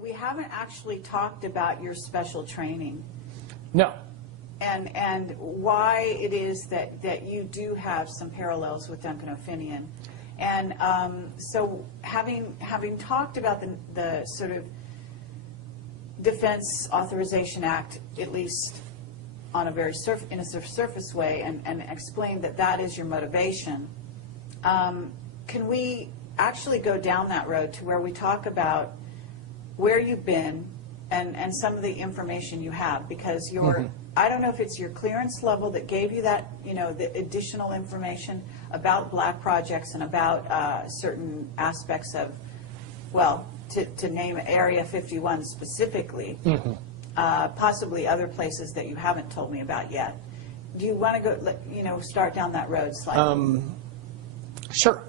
we haven't actually talked about your special training. No. And why it is that you do have some parallels with Duncan O'Finian. And so having talked about the sort of Defense Authorization Act, at least on a very surface way, and explained that that is your motivation, can we actually go down that road to where we talk about where you've been and some of the information you have? Because you're, I don't know if it's your clearance level that gave you that, you know, the additional information about black projects and about certain aspects of, well, to name Area 51 specifically, possibly other places that you haven't told me about yet. Do you want to go, you know, start down that road slightly? Sure.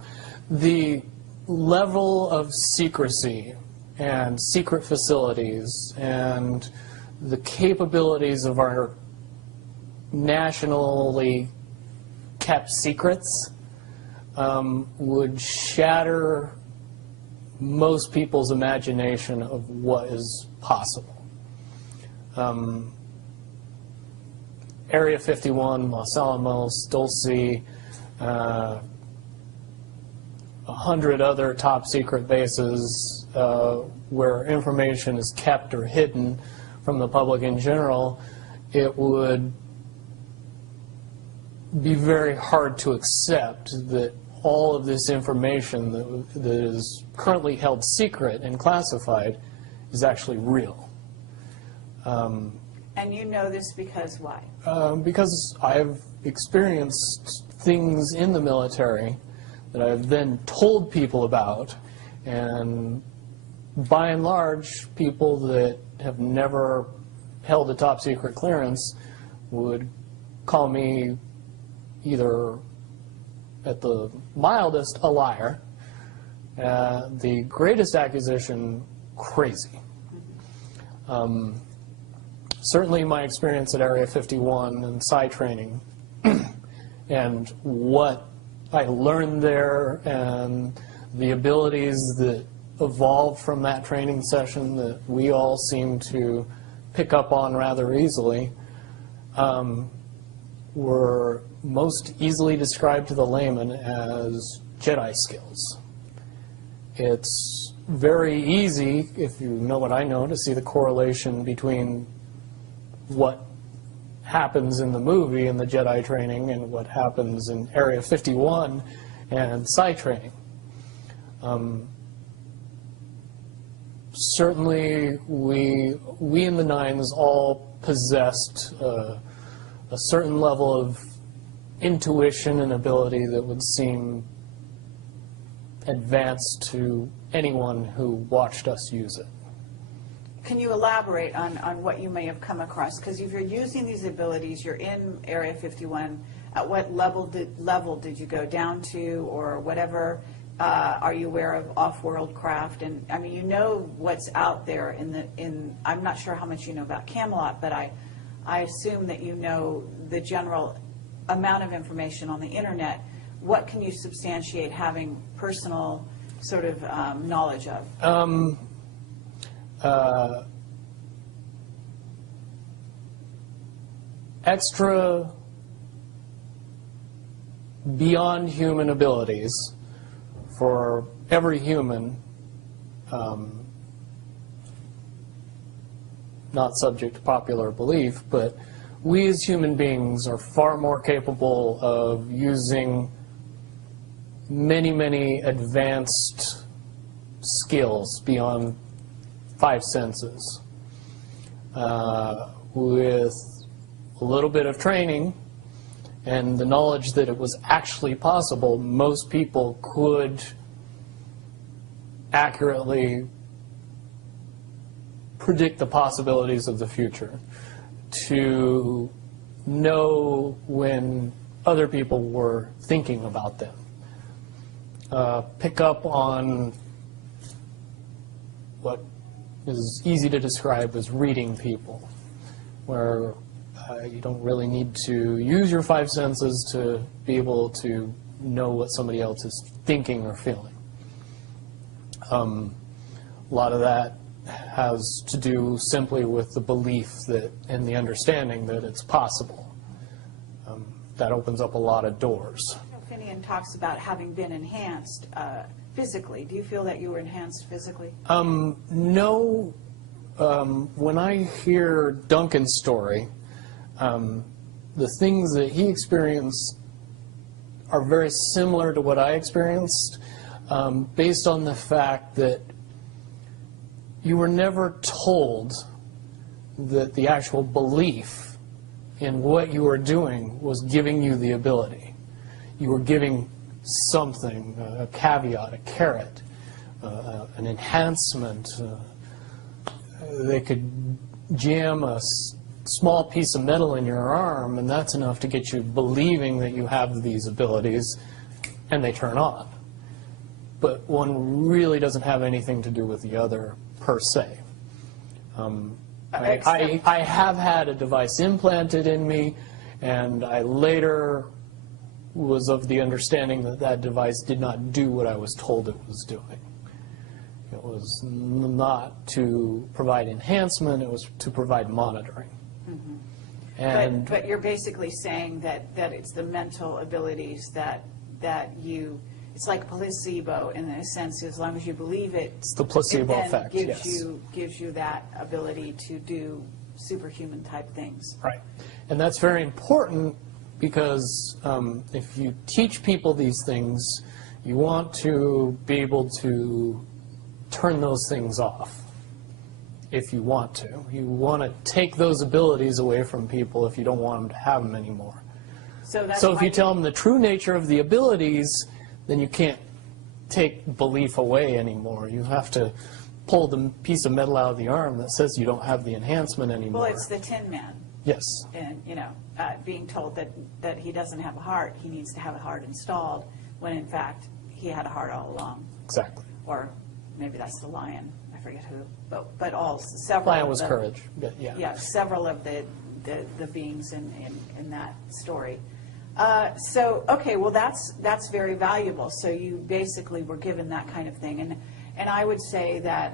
The level of secrecy and secret facilities and the capabilities of our nationally kept secrets would shatter most people's imagination of what is possible. Area 51, Los Alamos, Dulce, 100 other top secret bases where information is kept or hidden from the public in general, it would be very hard to accept that all of this information that is currently held secret and classified is actually real. And you know this because why? Because I've experienced things in the military that I've then told people about, and by and large, people that have never held a top secret clearance would call me either, at the mildest, a liar, the greatest accusation, crazy. Certainly my experience at Area 51 and psi training and what I learned there and the abilities that evolved from that training session that we all seem to pick up on rather easily were most easily described to the layman as Jedi skills. It's very easy, if you know what I know, to see the correlation between what happens in the movie in the Jedi training and what happens in Area 51 and psi training. Certainly, we in the Nines all possessed a certain level of intuition and ability that would seem advanced to anyone who watched us use it. Can you elaborate on what you may have come across? Because if you're using these abilities, you're in Area 51, at what level did you go down to, or whatever? Are you aware of off-world craft? And I mean, you know what's out there I'm not sure how much you know about Camelot, but I assume that you know the general amount of information on the internet. What can you substantiate having personal sort of knowledge of? Extra beyond human abilities for every human, not subject to popular belief, but we as human beings are far more capable of using many, many advanced skills beyond 5 senses. With a little bit of training and the knowledge that it was actually possible, most people could accurately predict the possibilities of the future, to know when other people were thinking about them, pick up on what is easy to describe as reading people, where you don't really need to use your 5 senses to be able to know what somebody else is thinking or feeling. A lot of that has to do simply with the belief that, and the understanding that it's possible. That opens up a lot of doors. Finian talks about having been enhanced physically. Do you feel that you were enhanced physically? No. When I hear Duncan's story, the things that he experienced are very similar to what I experienced, based on the fact that you were never told that the actual belief in what you were doing was giving you the ability. You were giving something, a caveat, a carrot, an enhancement. They could jam a small piece of metal in your arm, and that's enough to get you believing that you have these abilities, and they turn on. But one really doesn't have anything to do with the other, per se. I have had a device implanted in me, and I later was of the understanding that that device did not do what I was told it was doing. It was not to provide enhancement, it was to provide monitoring. Mm-hmm. And but you're basically saying that it's the mental abilities that you, it's like placebo in a sense, as long as you believe it, it's the placebo it then effect, gives yes. gives you that ability to do superhuman type things. Right. And that's very important because if you teach people these things, you want to be able to turn those things off if you want to. You want to take those abilities away from people if you don't want them to have them anymore. So if you tell them the true nature of the abilities, then you can't take belief away anymore. You have to pull the piece of metal out of the arm that says you don't have the enhancement anymore. Well, it's the Tin Man. Yes. And, you know, being told that he doesn't have a heart, he needs to have a heart installed, when in fact he had a heart all along. Exactly. Or maybe that's the lion. I forget who. But several. Lion was courage. Yeah. Yeah, several of the beings in that story. So, okay, well, that's very valuable. So you basically were given that kind of thing. And I would say that...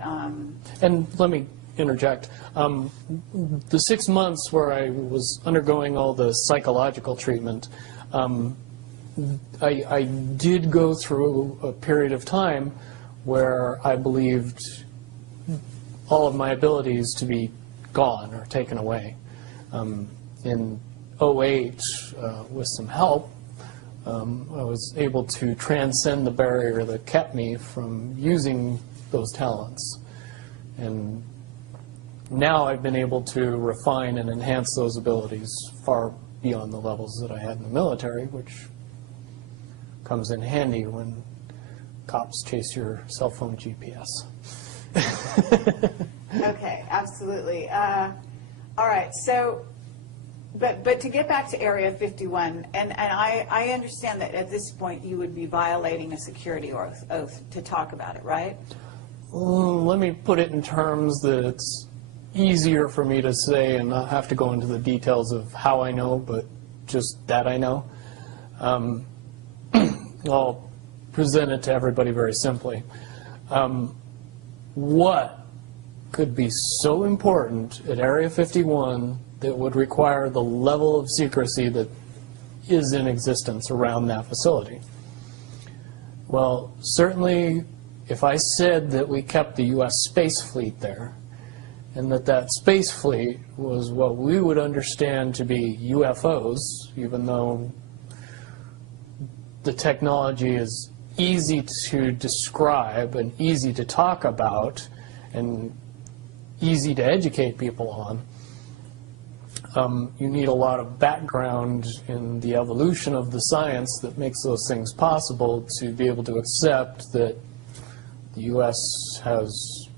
And let me interject. The 6 months where I was undergoing all the psychological treatment, I did go through a period of time where I believed all of my abilities to be gone or taken away. In 2008, with some help, I was able to transcend the barrier that kept me from using those talents. And now I've been able to refine and enhance those abilities far beyond the levels that I had in the military, which comes in handy when cops chase your cell phone GPS. Okay, absolutely. All right, so... But to get back to Area 51, and I understand that at this point you would be violating a security oath to talk about it, right? Let me put it in terms that it's easier for me to say and not have to go into the details of how I know, but just that I know. I'll present it to everybody very simply. What could be so important at Area 51 that would require the level of secrecy that is in existence around that facility? Well, certainly if I said that we kept the U.S. space fleet there, and that space fleet was what we would understand to be UFOs, even though the technology is easy to describe and easy to talk about and easy to educate people on, you need a lot of background in the evolution of the science that makes those things possible to be able to accept that the U.S. has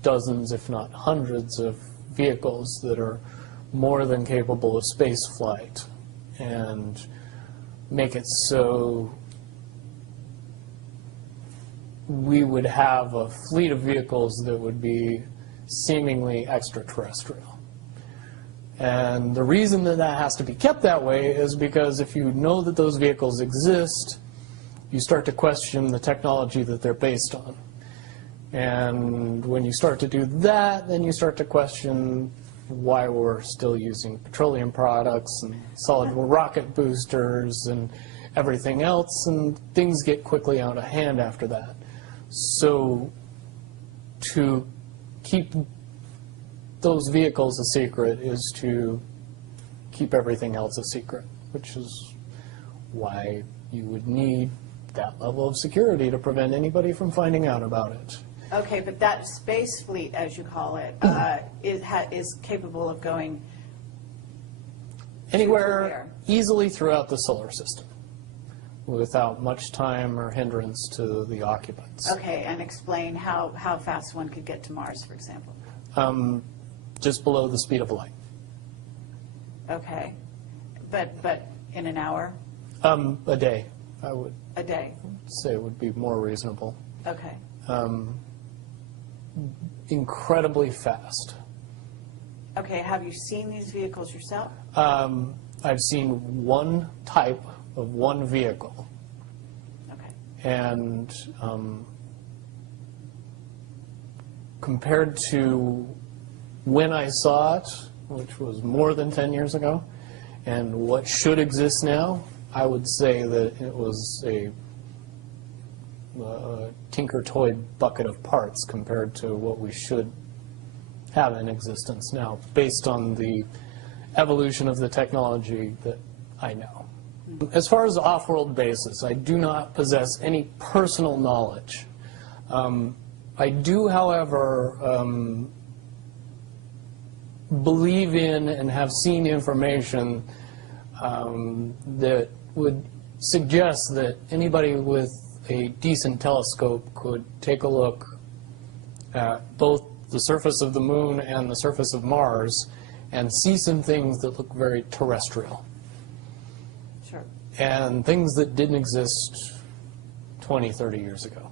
dozens, if not hundreds, of vehicles that are more than capable of space flight, and make it so we would have a fleet of vehicles that would be seemingly extraterrestrial. And the reason that that has to be kept that way is because if you know that those vehicles exist, you start to question the technology that they're based on. And when you start to do that, then you start to question why we're still using petroleum products and solid rocket boosters and everything else, and things get quickly out of hand after that. So to keep those vehicles a secret is to keep everything else a secret, which is why you would need that level of security to prevent anybody from finding out about it. Okay, but that space fleet, as you call it, is capable of going anywhere easily throughout the solar system without much time or hindrance to the occupants. Okay, and explain how fast one could get to Mars, for example. Just below the speed of light. Okay, but in an hour? A day, I would A day. say would be more reasonable. Okay. Incredibly fast. Okay, have you seen these vehicles yourself? I've seen one type of one vehicle. Okay. And compared to when I saw it, which was more than 10 years ago, and what should exist now, I would say that it was a tinker toy bucket of parts compared to what we should have in existence now, based on the evolution of the technology that I know. As far as the off-world bases, I do not possess any personal knowledge. I do, however, believe in and have seen information that would suggest that anybody with a decent telescope could take a look at both the surface of the moon and the surface of Mars and see some things that look very terrestrial. Sure. And things that didn't exist 20, 30 years ago.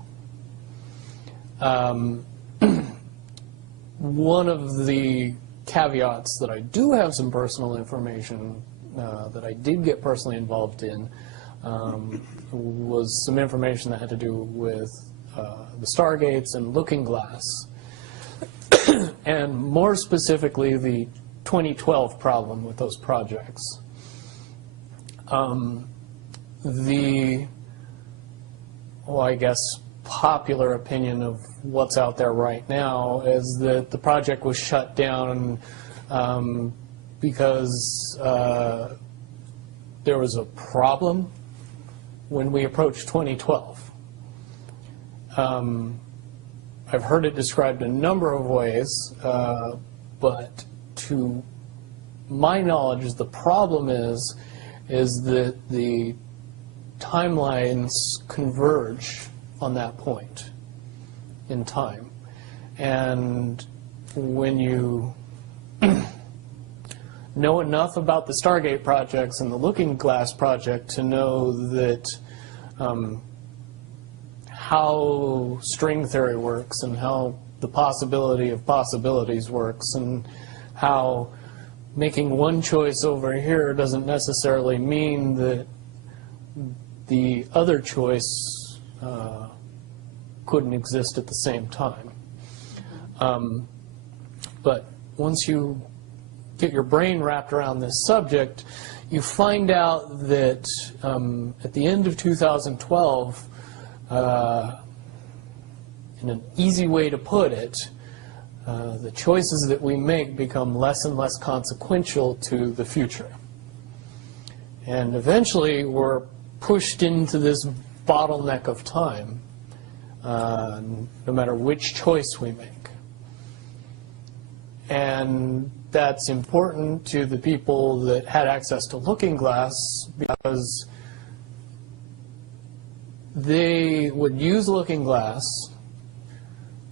One of the caveats that I do have some personal information that I did get personally involved in was some information that had to do with the stargates and looking glass, and more specifically the 2012 problem with those projects. I guess, popular opinion of what's out there right now is that the project was shut down because there was a problem when we approached 2012. I've heard it described a number of ways, but to my knowledge, the problem is that the timelines converge on that point in time. And when you know enough about the Stargate projects and the Looking Glass project to know that how string theory works and how the possibility of possibilities works and how making one choice over here doesn't necessarily mean that the other choice couldn't exist at the same time. But once you get your brain wrapped around this subject, you find out that at the end of 2012, in an easy way to put it, the choices that we make become less and less consequential to the future. And eventually we're pushed into this bottleneck of time, no matter which choice we make. And that's important to the people that had access to Looking Glass because they would use Looking Glass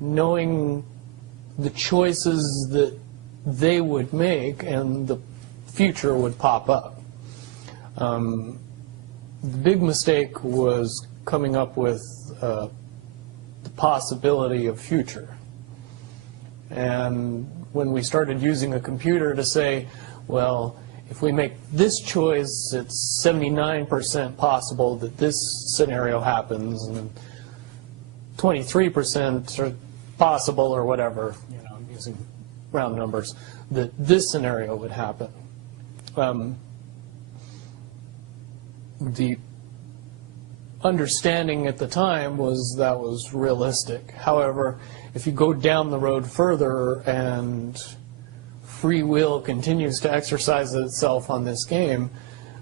knowing the choices that they would make and the future would pop up. The big mistake was coming up with the possibility of future. And when we started using a computer to say, well, if we make this choice, it's 79% possible that this scenario happens, and 23% possible or whatever, I'm using round numbers, that this scenario would happen. The understanding at the time was that was realistic. However, if you go down the road further and free will continues to exercise itself on this game,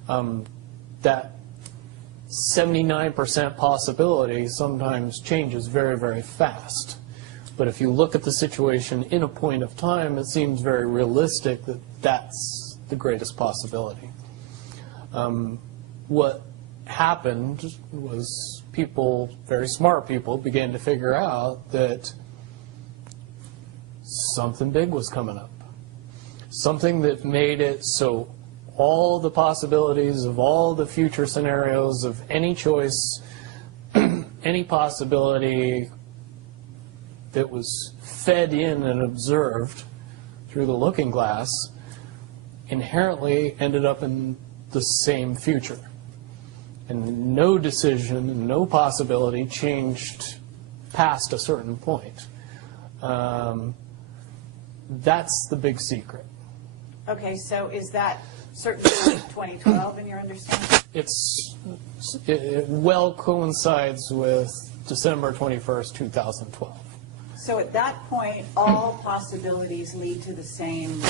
that 79% possibility sometimes changes very, very fast. But if you look at the situation in a point of time, it seems very realistic that that's the greatest possibility. What happened was people, very smart people, began to figure out that something big was coming up. Something that made it so all the possibilities of all the future scenarios of any choice, any possibility that was fed in and observed through the looking glass inherently ended up in the same future. And no decision and no possibility changed past a certain point. That's the big secret. Okay, so is that certainly 2012 in your understanding? It well coincides with December 21st, 2012. So at that point, all possibilities lead to the same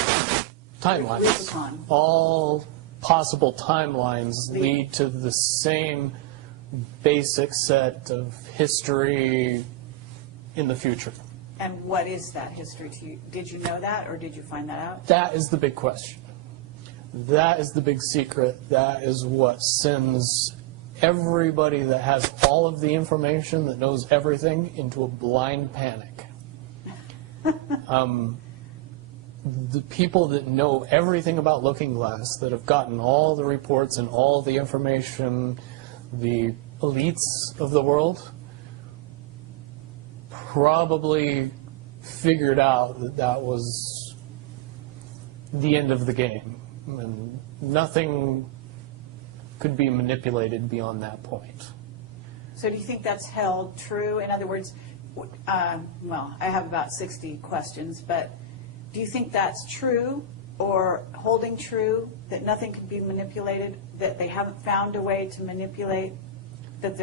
Timelines. Rubicon. All possible timelines lead to the same basic set of history in the future. And what is that history to you? Did you know that, or did you find that out? That is the big question. That is the big secret. That is what sends everybody that has all of the information, that knows everything, into a blind panic. The people that know everything about looking glass, that have gotten all the reports and all the information, the elites of the world, probably figured out that that was the end of the game. And nothing could be manipulated beyond that point. So do you think that's held true? In other words, well, I have about 60 questions, but do you think that's true, or holding true, that nothing can be manipulated, that they haven't found a way to manipulate, that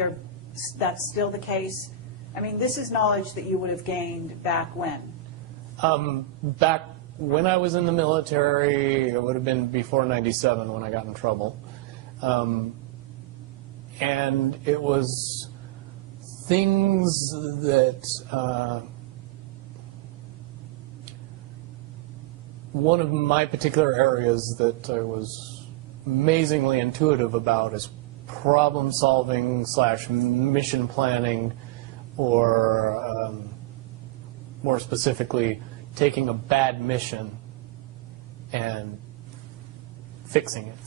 that's still the case? I mean, this is knowledge that you would have gained back when? Back when I was in the military, it would have been before '97 when I got in trouble. And it was things that one of my particular areas that I was amazingly intuitive about is problem solving / mission planning, or more specifically, taking a bad mission and fixing it,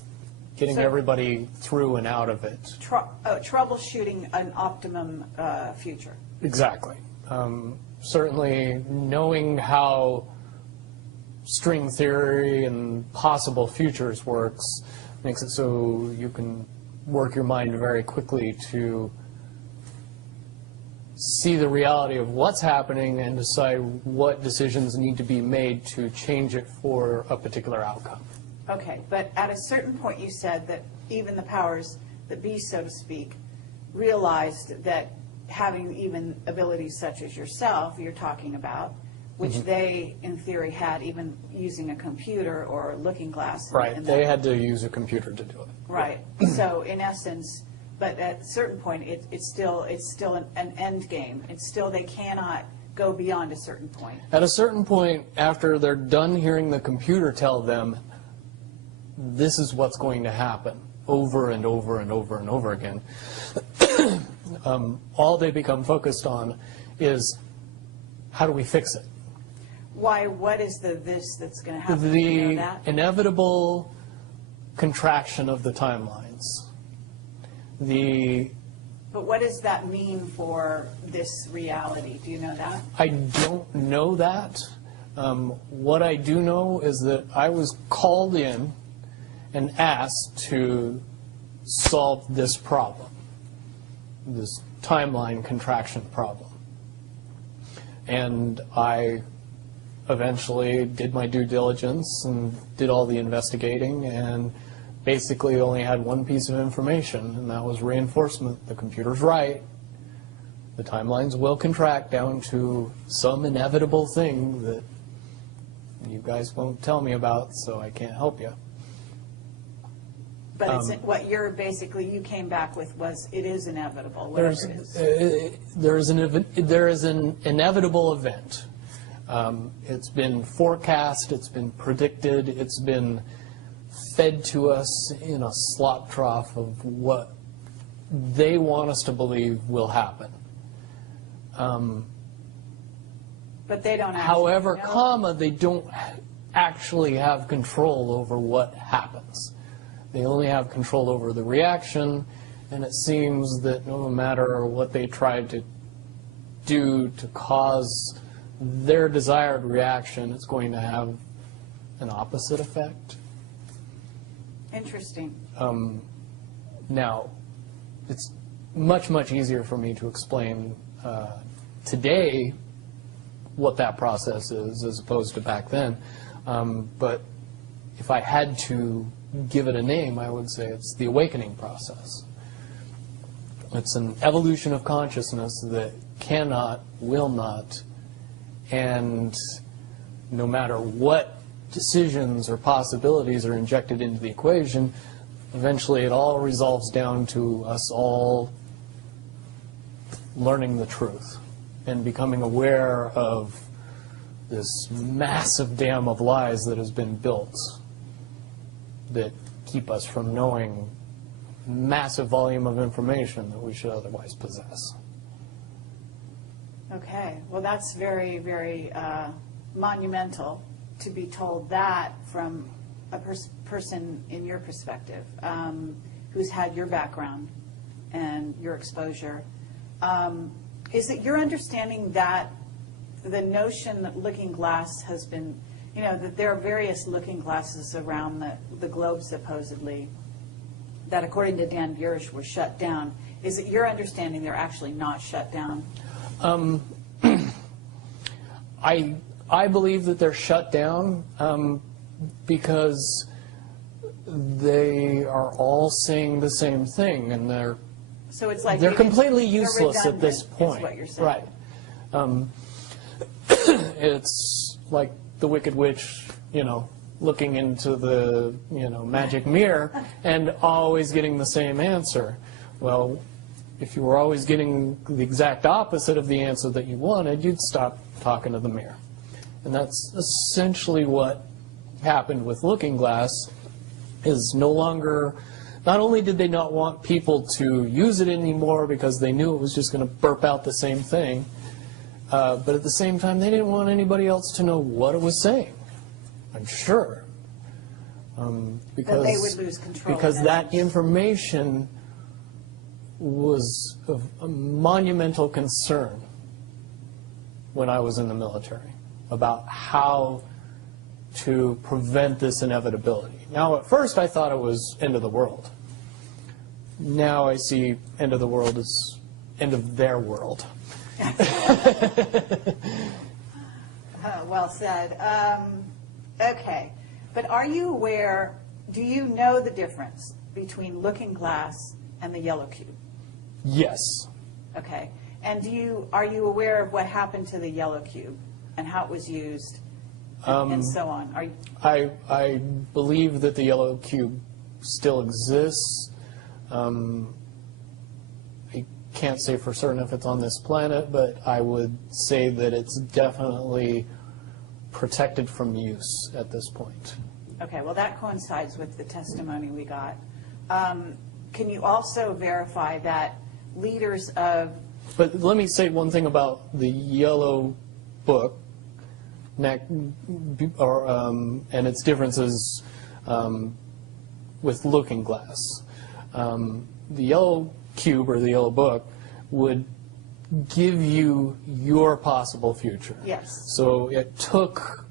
getting everybody through and out of it. Troubleshooting an optimum future. Exactly. Certainly knowing how string theory and possible futures works makes it so you can work your mind very quickly to see the reality of what's happening and decide what decisions need to be made to change it for a particular outcome. Okay, but at a certain point you said that even the powers that be, so to speak, realized that having even abilities such as yourself, you're talking about, which they, in theory, had even using a computer or looking glass. Right, they had to use a computer to do it. Right, so in essence, but at a certain point, it's still an end game. It's still, they cannot go beyond a certain point. At a certain point, after they're done hearing the computer tell them, this is what's going to happen, over and over and over and over again, all they become focused on is, how do we fix it? Why? What is this that's going to happen? The you know that? inevitable contraction of the timelines. But what does that mean for this reality? Do you know that? I don't know that. What I do know is that I was called in and asked to solve this problem, this timeline contraction problem. And I eventually did my due diligence and did all the investigating and basically only had one piece of information, and that was reinforcement. The computer's right. The timelines will contract down to some inevitable thing that you guys won't tell me about, so I can't help you. But what you're basically, you came back with was, it is inevitable, whatever it is. There is an inevitable event. It's been forecast, it's been predicted, it's been fed to us in a slop trough of what they want us to believe will happen. But they don't actually However, know. they don't actually have control over what happens. They only have control over the reaction, and it seems that no matter what they tried to do to cause their desired reaction, it's going to have an opposite effect. Interesting. Now, it's much, much easier for me to explain today what that process is as opposed to back then. But if I had to give it a name, I would say it's the awakening process. It's an evolution of consciousness that cannot, will not, and no matter what decisions or possibilities are injected into the equation, eventually it all resolves down to us all learning the truth and becoming aware of this massive dam of lies that has been built that keep us from knowing massive volume of information that we should otherwise possess. Okay. Well, that's very, very monumental to be told that from a person in your perspective, who's had your background and your exposure. Is it your understanding that the notion that looking glass has been, that there are various looking glasses around the globe supposedly, that according to Dan Burish were shut down. Is it your understanding they're actually not shut down? I believe that they're shut down because they are all saying the same thing, and they're completely useless at this point. Is what you're saying. Right. It's like the Wicked Witch, looking into the magic mirror and always getting the same answer. Well, if you were always getting the exact opposite of the answer that you wanted, you'd stop talking to the mirror. And that's essentially what happened with Looking Glass, is no longer, not only did they not want people to use it anymore because they knew it was just going to burp out the same thing, but at the same time they didn't want anybody else to know what it was saying, I'm sure. Because they would lose control. Because that information was of a monumental concern when I was in the military about how to prevent this inevitability. Now, at first I thought it was end of the world. Now I see end of the world as end of their world. Well said. Okay. But are you aware, do you know the difference between Looking Glass and the yellow cube? Yes. Okay. And are you aware of what happened to the yellow cube and how it was used and so on? I believe that the yellow cube still exists. I can't say for certain if it's on this planet, but I would say that it's definitely protected from use at this point. Okay, well that coincides with the testimony we got. Can you also verify that leaders of... But let me say one thing about the yellow book and its differences with Looking Glass. The yellow cube or the yellow book would give you your possible future. Yes. So it took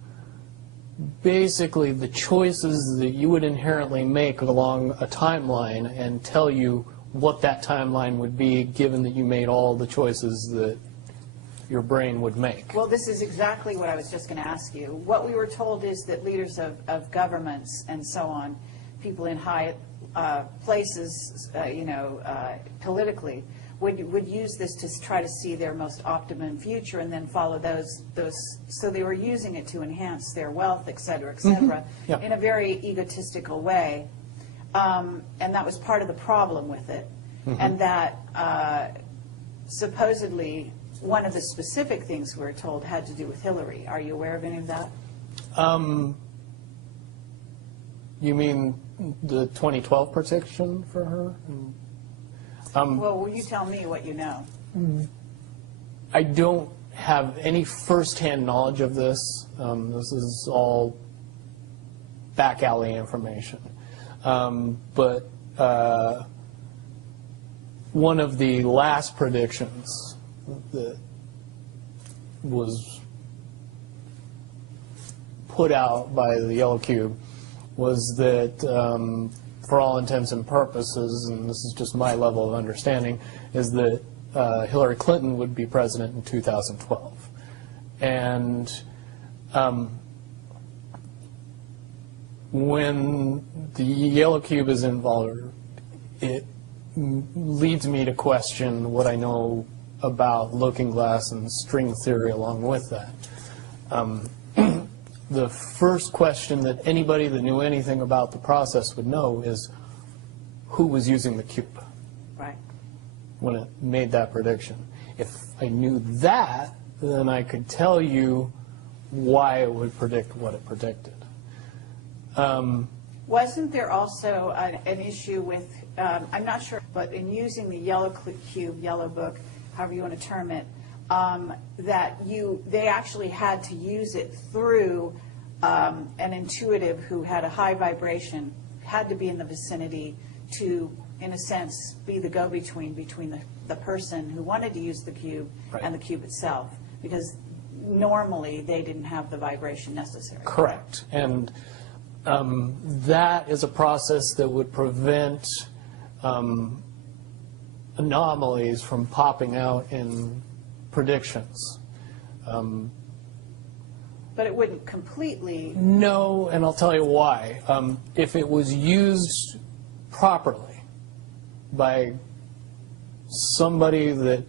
basically the choices that you would inherently make along a timeline and tell you what that timeline would be, given that you made all the choices that your brain would make. Well, this is exactly what I was just going to ask you. What we were told is that leaders of governments and so on, people in high places, politically, would use this to try to see their most optimum future and then follow those. So they were using it to enhance their wealth, et cetera, Yeah. in a very egotistical way. And that was part of the problem with it. And that supposedly one of the specific things we were told had to do with Hillary. Are you aware of any of that? You mean the 2012 prediction for her? Well, will you tell me what you know? I don't have any first-hand knowledge of this. This is all back alley information. But one of the last predictions that was put out by the Yellow Cube was that, for all intents and purposes, and this is just my level of understanding, is that Hillary Clinton would be president in 2012. And when the Yellow Cube is involved, it leads me to question what I know about looking glass and string theory along with that. The first question that anybody that knew anything about the process would know is who was using the cube Right. when it made that prediction. If I knew that, then I could tell you why it would predict what it predicted. Wasn't there also an issue with, I'm not sure, but in using the Yellow Cube, Yellow Book, however you want to term it, that they actually had to use it through an intuitive who had a high vibration, had to be in the vicinity to, in a sense, be the go-between between the person who wanted to use the cube Right. and the cube itself, because normally they didn't have the vibration necessary. Correct. And that is a process that would prevent anomalies from popping out in predictions. But it wouldn't completely. No, and I'll tell you why. If it was used properly by somebody that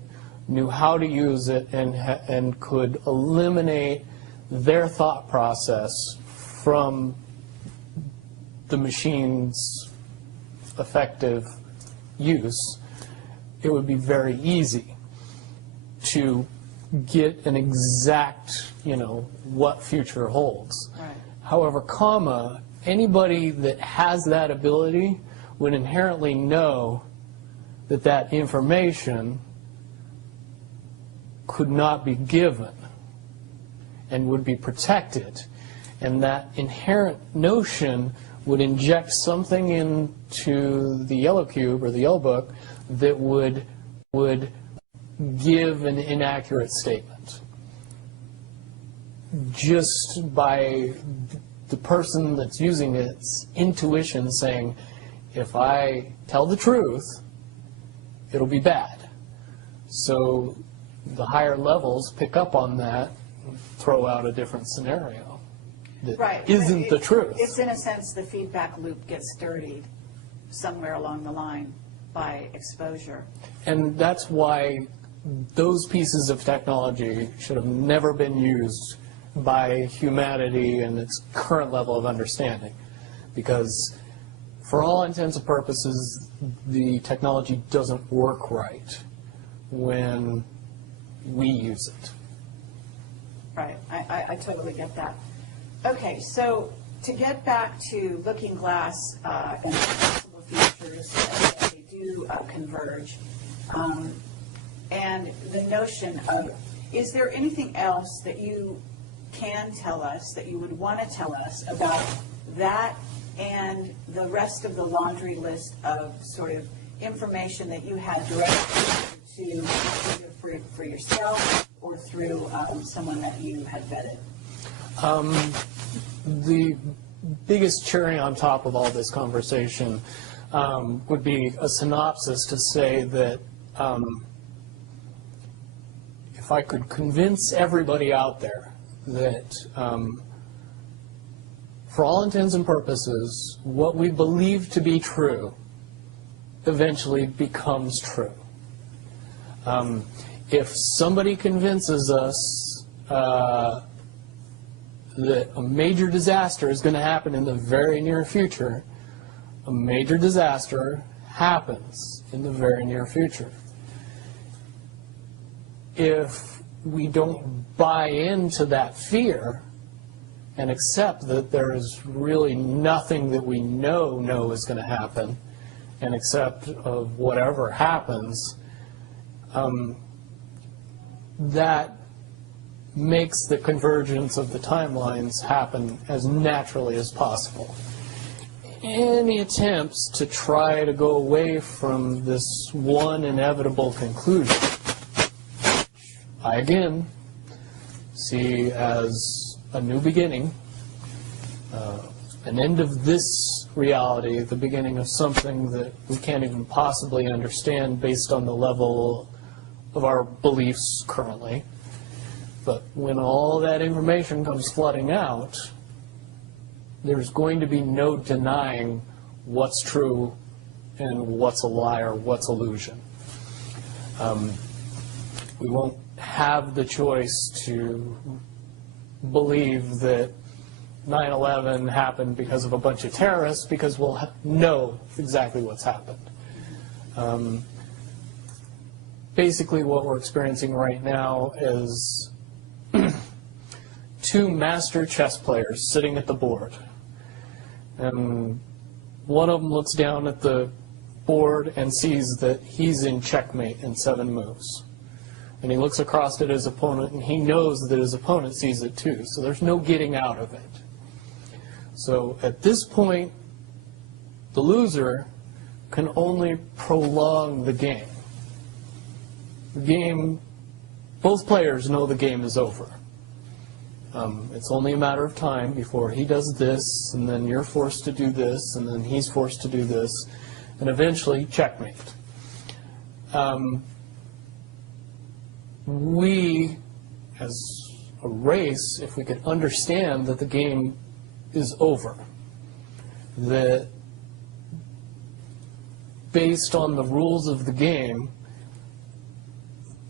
knew how to use it and could eliminate their thought process from the machine's effective use, it would be very easy to get an exact, what future holds. Right. However, anybody that has that ability would inherently know that that information could not be given and would be protected. And that inherent notion would inject something into the Yellow Cube or the Yellow Book that would give an inaccurate statement. Just by the person that's using its intuition saying, if I tell the truth, it'll be bad. So the higher levels pick up on that and throw out a different scenario that Right. isn't the truth. It's in a sense the feedback loop gets dirtied somewhere along the line by exposure. And that's why those pieces of technology should have never been used by humanity in its current level of understanding. Because for all intents and purposes, the technology doesn't work right when we use it. Right, I totally get that. Okay, so to get back to looking glass and possible features that they do converge, and the notion of, is there anything else that you can tell us, that you would want to tell us about that and the rest of the laundry list of sort of information that you had directly to either for yourself or through someone that you had vetted? The biggest cherry on top of all this conversation would be a synopsis to say that if if I could convince everybody out there that for all intents and purposes, what we believe to be true eventually becomes true. If somebody convinces us that a major disaster is going to happen in the very near future, a major disaster happens in the very near future. If we don't buy into that fear and accept that there is really nothing that we know is going to happen, and accept of whatever happens, that makes the convergence of the timelines happen as naturally as possible. Any attempts to try to go away from this one inevitable conclusion, I again see as a new beginning, an end of this reality, the beginning of something that we can't even possibly understand based on the level of our beliefs currently. But when all that information comes flooding out, there's going to be no denying what's true and what's a lie or what's illusion. We won't have the choice to believe that 9/11 happened because of a bunch of terrorists, because we'll know exactly what's happened. Basically what we're experiencing right now is two master chess players sitting at the board. And one of them looks down at the board and sees that he's in checkmate in 7 moves. And he looks across at his opponent, and he knows that his opponent sees it too. So there's no getting out of it. So at this point, the loser can only prolong the game. The game, both players know the game is over. It's only a matter of time before he does this, and then you're forced to do this, and then he's forced to do this, and eventually checkmate. We, as a race, if we could understand that the game is over, that based on the rules of the game,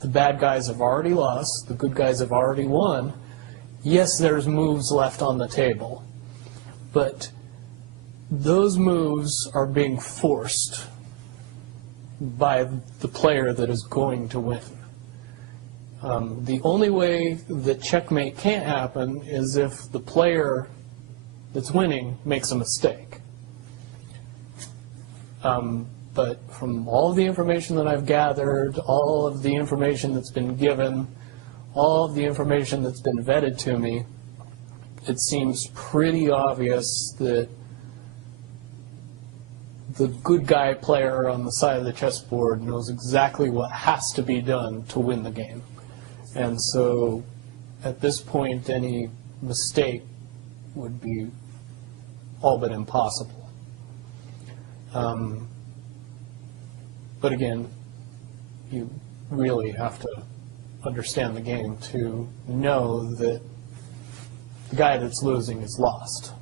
the bad guys have already lost, the good guys have already won. Yes, there's moves left on the table, but those moves are being forced by the player that is going to win. The only way that checkmate can't happen is if the player that's winning makes a mistake. But from all of the information that I've gathered, all of the information that's been given, all of the information that's been vetted to me, it seems pretty obvious that the good guy player on the side of the chessboard knows exactly what has to be done to win the game. And so at this point, any mistake would be all but impossible. But again, you really have to understand the game to know that the guy that's losing is lost.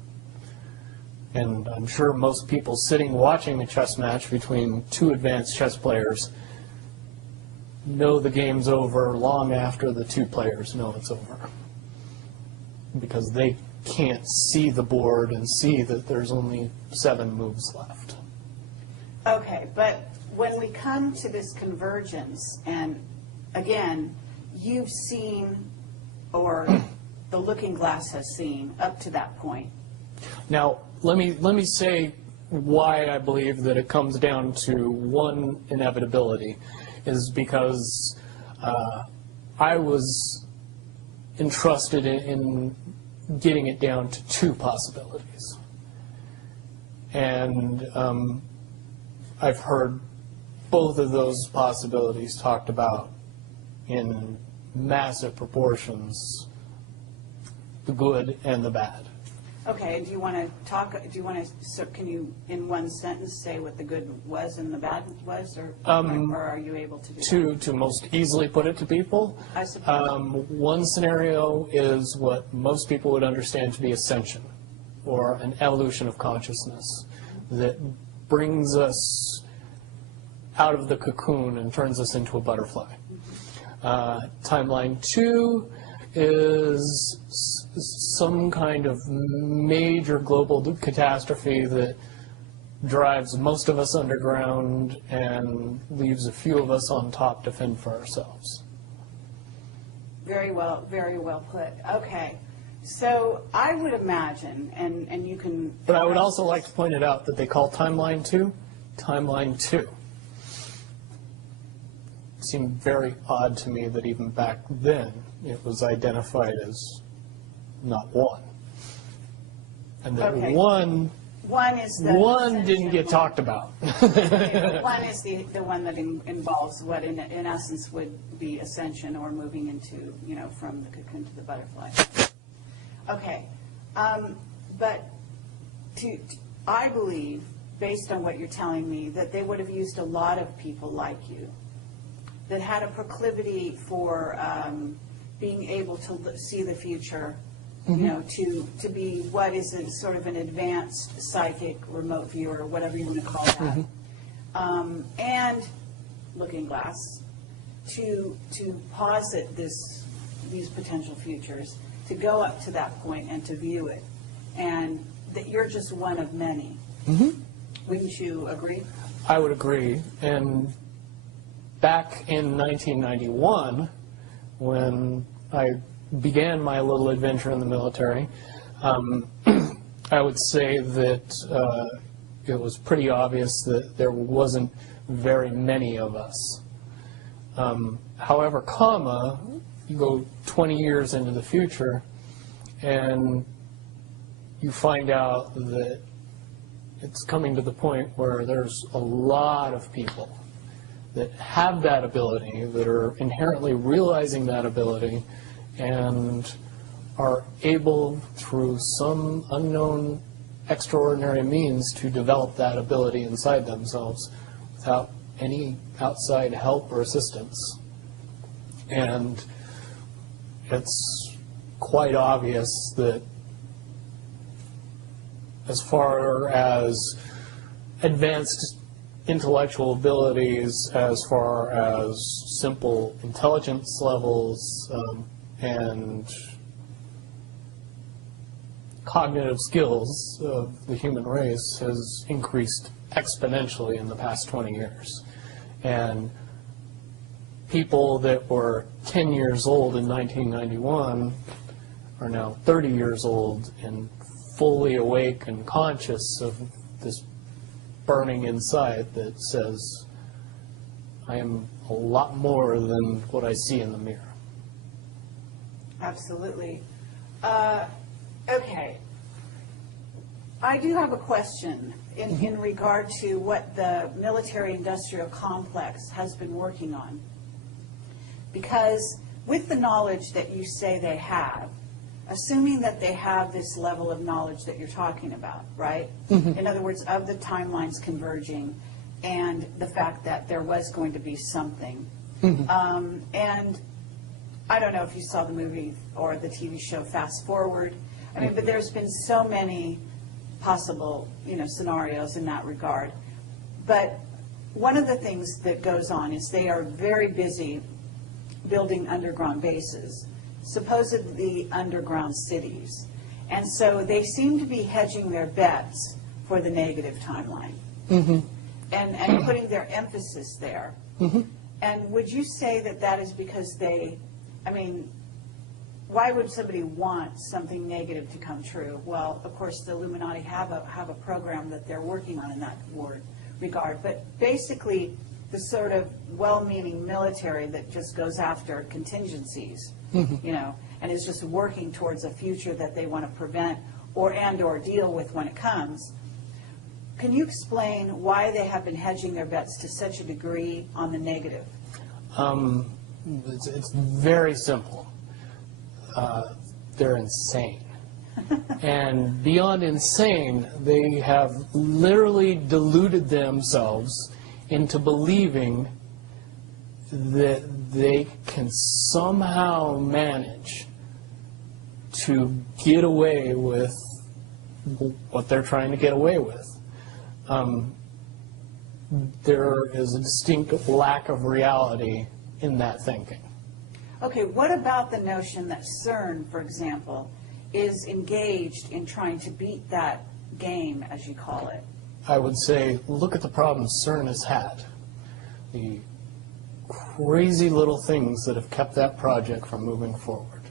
And I'm sure most people sitting watching a chess match between two advanced chess players know the game's over long after the two players know it's over, because they can't see the board and see that there's only 7 moves left. Okay, but when we come to this convergence, and again, you've seen, or the looking glass has seen, up to that point. Now, let me say why I believe that it comes down to one inevitability, is because I was entrusted in getting it down to 2 possibilities. And I've heard both of those possibilities talked about in massive proportions, the good and the bad. Okay, do you want to talk, do you want to, so can you, in one sentence, say what the good was and the bad was, or are you able to do that? To most easily put it to people, I suppose. one scenario is what most people would understand to be ascension, or an evolution of consciousness that brings us out of the cocoon and turns us into a butterfly. Timeline 2 is some kind of major global catastrophe that drives most of us underground and leaves a few of us on top to fend for ourselves. Very well put. Okay. So I would imagine, and you can... But I would also like to point it out that they call Timeline 2, Timeline 2. It seemed very odd to me that even back then it was identified as not 1. And that Okay. one is the... One didn't get talked about. Okay, one is the one that involves what in essence would be ascension, or moving into, you know, from the cocoon to the butterfly. Okay. But I believe, based on what you're telling me, that they would have used a lot of people like you that had a proclivity for being able to see the future, you know, to be what is a sort of an advanced psychic remote viewer, whatever you want to call that, and looking glass, to posit these potential futures, to go up to that point and to view it, and that you're just one of many. Wouldn't you agree? I would agree. And back in 1991, when I began my little adventure in the military, I would say that it was pretty obvious that there wasn't very many of us. However, you go 20 years into the future, and you find out that it's coming to the point where there's a lot of people that have that ability, that are inherently realizing that ability, and are able, through some unknown extraordinary means, to develop that ability inside themselves without any outside help or assistance. And it's quite obvious that as far as advanced intellectual abilities, as far as simple intelligence levels, and cognitive skills of the human race has increased exponentially in the past 20 years. And people that were 10 years old in 1991 are now 30 years old and fully awake and conscious of this burning inside that says, I am a lot more than what I see in the mirror. Absolutely. Okay. I do have a question in regard to what the military-industrial complex has been working on. Because with the knowledge that you say they have, assuming that they have this level of knowledge that you're talking about, right? In other words, of the timelines converging and the fact that there was going to be something. And I don't know if you saw the movie or the TV show Fast Forward. I mean, but there's been so many possible, scenarios in that regard. But one of the things that goes on is they are very busy building underground bases, supposedly underground cities. And so they seem to be hedging their bets for the negative timeline and putting their emphasis there. And would you say that that is because why would somebody want something negative to come true? Well, of course, the Illuminati have a program that they're working on in that regard. But basically, the sort of well-meaning military that just goes after contingencies, and is just working towards a future that they want to prevent or deal with when it comes. Can you explain why they have been hedging their bets to such a degree on the negative? It's very simple. They're insane. And beyond insane, they have literally deluded themselves into believing that they can somehow manage to get away with what they're trying to get away with. There is a distinct lack of reality in that thinking. Okay, what about the notion that CERN, for example, is engaged in trying to beat that game, as you call it? I would say, look at the problems CERN has had. The crazy little things that have kept that project from moving forward.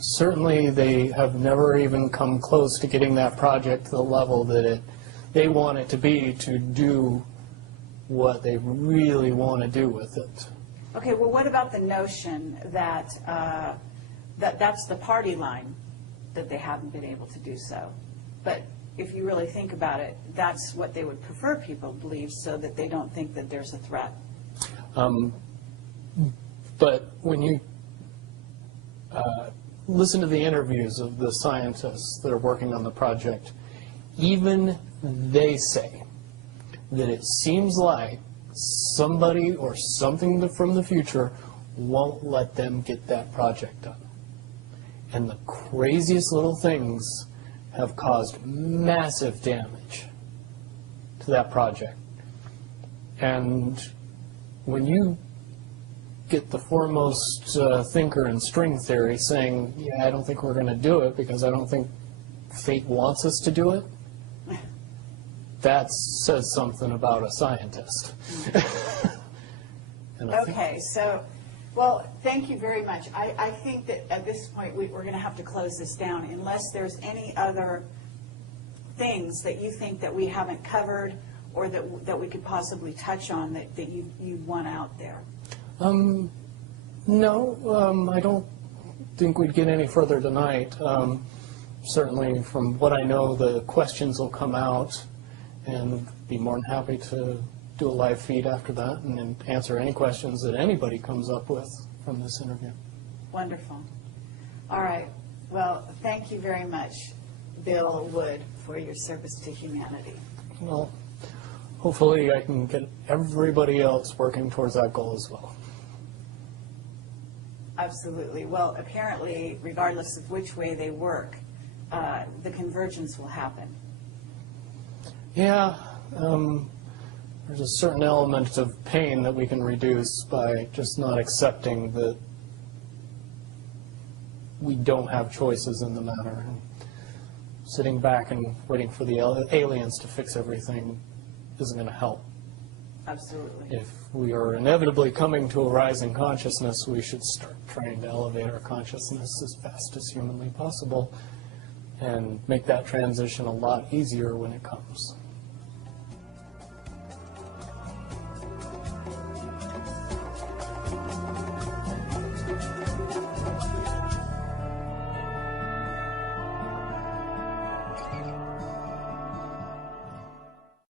Certainly, they have never even come close to getting that project to the level that they want it to be to do what they really want to do with it. Okay, well, what about the notion that, that's the party line, that they haven't been able to do so? But if you really think about it, that's what they would prefer people believe, so that they don't think that there's a threat. But when you listen to the interviews of the scientists that are working on the project, even they say that it seems like somebody or something from the future won't let them get that project done. And the craziest little things have caused massive damage to that project. And when you get the foremost thinker in string theory saying, yeah, I don't think we're going to do it because I don't think fate wants us to do it, that says something about a scientist. Okay, so, well, thank you very much. I think that at this point we're going to have to close this down unless there's any other things that you think that we haven't covered or that we could possibly touch on that you want out there. No, I don't think we'd get any further tonight. Certainly, from what I know, the questions will come out, and be more than happy to do a live feed after that and answer any questions that anybody comes up with from this interview. Wonderful. All right. Well, thank you very much, Bill Wood, for your service to humanity. Well, hopefully I can get everybody else working towards that goal as well. Absolutely. Well, apparently, regardless of which way they work, the convergence will happen. Yeah, there's a certain element of pain that we can reduce by just not accepting that we don't have choices in the matter. And sitting back and waiting for the aliens to fix everything isn't going to help. Absolutely. If we are inevitably coming to a rising consciousness, we should start trying to elevate our consciousness as fast as humanly possible and make that transition a lot easier when it comes.